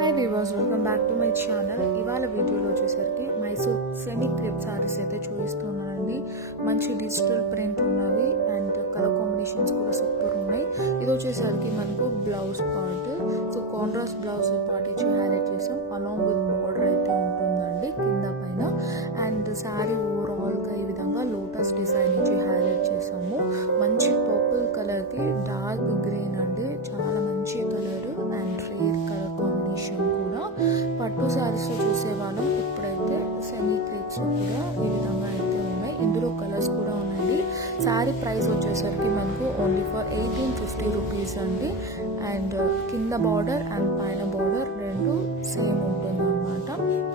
Hi viewers, welcome back to my channel. ఇవాళ వీడియోలో వచ్చేసరికి మైసూర్ సెమీ క్రేప్ సారీస్ అయితే చూపిస్తున్నానండి. మంచి డిజిటల్ ప్రింట్ ఉన్నవి అండ్ కలర్ కాంబినేషన్స్ కూడా సూపర్ ఉన్నాయి. ఇది వచ్చేసరికి మనకు blouse part, so contrast blouse part ఇచ్చి హైలైట్ చేసాం. అలాంగ్ విత్ బార్డర్ అయితే ఉంటుందండి కింద పైన. అండ్ శారీ ఓవరాల్గా ఈ విధంగా లోటస్ డిజైన్ ఇచ్చి హైలైట్ చేసాము. మంచి పర్పుల్ కలర్కి డార్క్ గ్రీన్ అండి, చాలా మంచి colour and rare colour combination కూడా. పట్టు శారీస్లో చూసేవాళ్ళం, ఇప్పుడైతే సెమీ క్రేప్స్లో కూడా ఈ విధంగా అయితే ఉన్నాయి. ఇందులో కలర్స్ కూడా ఉన్నాయండి. శారీ ప్రైస్ వచ్చేసరికి మనకు ఓన్లీ ఫర్ 1850 రూపీస్ అండి. అండ్ కింద బార్డర్ అండ్ పైన బార్డర్ రెండు సేమ్ ఉంటుంది అనమాట.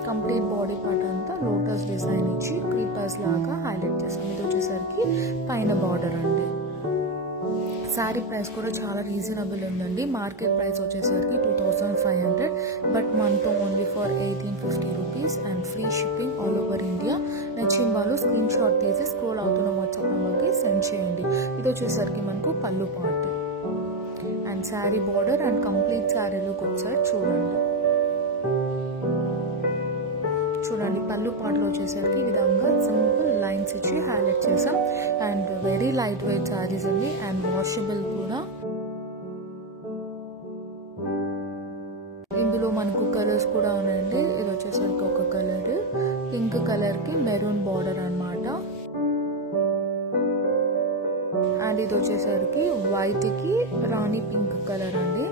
కంప్లీట్ బాడీ పార్ట్ అంతా లోటస్ డిజైన్ ఇచ్చి క్రీపర్స్ లాగా హైలైట్ చేస్తాం. ఇది వచ్చేసరికి పైన బార్డర్ అండి. శారీ ప్రైస్ కూడా చాలా రీజనబుల్ ఉందండి. మార్కెట్ ప్రైస్ వచ్చేసరికి 2500, బట్ మనతో only for 1850 rupees and free shipping all over India. నచ్చిన వాళ్ళు స్క్రీన్ షాట్ తీసి స్క్రోల్ అవుతున్న వాట్సాప్ నెంబర్కి సెండ్ చేయండి. ఇది వచ్చేసరికి మనకు pallu part and sari border and complete శారీలోకి ఒకసారి చూడండి. పళ్ళు పాటలో వచ్చేసరికి ఈ విధంగా సింపుల్ లైన్స్ ఇచ్చి హైలైట్ చేసాం. And very light weight saris అండి అండ్ వాషబుల్ కూడా. ఇందులో మనకు కలర్స్ కూడా ఉన్నాయండి. ఇది వచ్చేసరికి ఒక కలర్ పింక్ కలర్ కి మెరూన్ బార్డర్ అన్నమాట. అండ్ ఇది వచ్చేసరికి వైట్ కి రాణి పింక్ కలర్ అండి.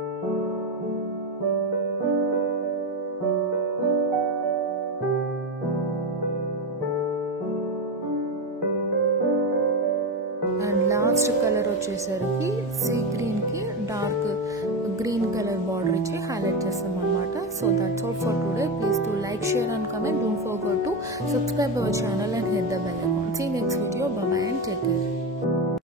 లాస్ట్ కలర్ వచ్చేసరికి సీ గ్రీన్ కి డార్క్ గ్రీన్ కలర్ బార్డర్ ఇచ్చి హైలైట్ చేస్తాం అనమాట. So that's all for today. Please to like, share and comment. Don't forget to subscribe our channel and hit the bell icon. See you next video. Bye bye and take care.